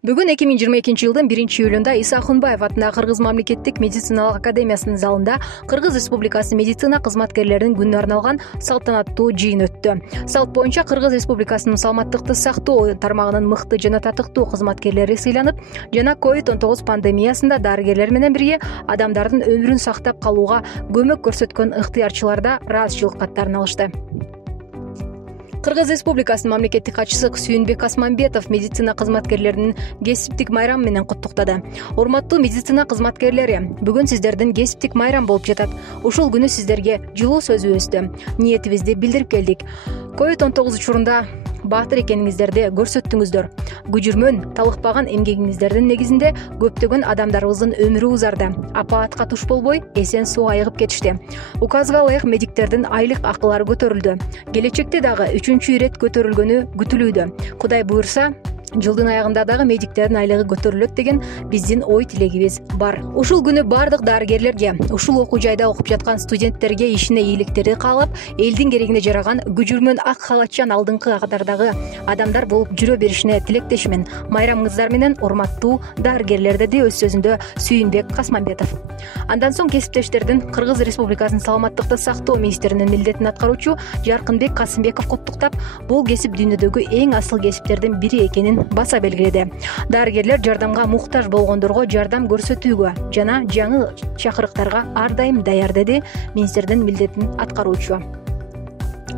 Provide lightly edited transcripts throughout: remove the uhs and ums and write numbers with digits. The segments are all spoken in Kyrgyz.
Бүгүн 2022 жылдын 1-июлунда Иса Акунбаев атындагы Кыргыз мамлекеттик медициналык академиясынын залында Кыргыз Республикасы медицина кызматкерлеринин күнүнө арналган салтанаттуу жыйын өттү. Салт боюнча Кыргыз Республикасынын саламаттыкты сактоо тармагынын мыкты жана татыктуу кызматкерлери сыйланып, жана COVID-19 пандемиясында дарыгерлер менен бирге адамдардын өмүрүн сактап калууга көмөк көрсөткөн ыктыярчылар да ыраазычылык каттарын алышты. Кыргыз Республикасынын мамлекеттик катчысы Сүйүнбек Асманбетов медицина кызматкерлеринин кесиптик майрамы менен куттуктады. Урматтуу медицина кызматкерлери, бүгүн сиздердин кесиптик майрам болуп жатат. Ушул күнү сиздерге жылуу сөзүбүздү, ниетибизди билдирип келдик. COVID-19 учурунда баатыр экениңиздерди көрсөттүңүздөр. Күжүрмөн, талыкпаган эмгегиңиздердин негизинде көптөгөн адамдарыбыздын өмүрү узарды. Апаатка туш болбой, эсен суу айыгып кетишти. Указга ылайык медиктердин айлык акылары көтөрүлдү. Келечекте дагы 3-чү ирет көтөрүлгөнү күтүлүүдө. Кудай буйрса, жылдын аягында дагы медиктердин айлыгы көтөрүлөт деген биздин ой тилегибиз бар. Ушул күнү бардык дарыгерлерге, ушул окуу жайда окуп жаткан студенттерге ишине ийгиликтерди каалап, элдин керегине жараган күжүрмөн ак халатчан алдыңкы катардагы адамдар болуп жүрө беришине тилектешмин. Майрамыңыздар менен урматтуу дарыгерлер, деди өз сөзүндө Сүйүнбек Асманбетов. Андан соң кесиптештердин Кыргыз Республикасынын саламаттыкты сактоо министринин милдетин аткаруучу Жаркынбек Касымбеков куттуктап, бул кесип дүйнөдөгү эң асыл кесиптердин бири экенин баса белгиледи. Дарыгерлер жардамга муктаж болгондорго жардам көрсөтүүгө жана жаңы чакырыктарга ар дайым даяр, деди министрдин милдетин аткаруучу.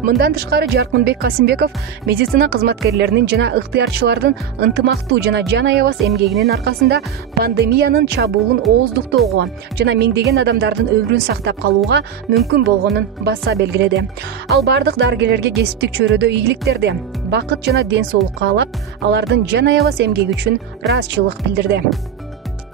Мындан тышкары Жаркынбек Касымбеков медицина кызматкерлеринин жана ыктыярчылардын ынтымактуу жана жан аябас эмгегинин аркасында пандемиянын чабуулун ооздуктоого жана миңдеген адамдардын өмүрүн сактап калууга мүмкүн болгонун баса белгиледи. Ал бардык дарыгерлерге кесиптик чөйрөдө ийгиликтерди, бакыт жана ден соолук каалап, алардын жан аябас эмгеги үчүн ыраазычылык билдирди.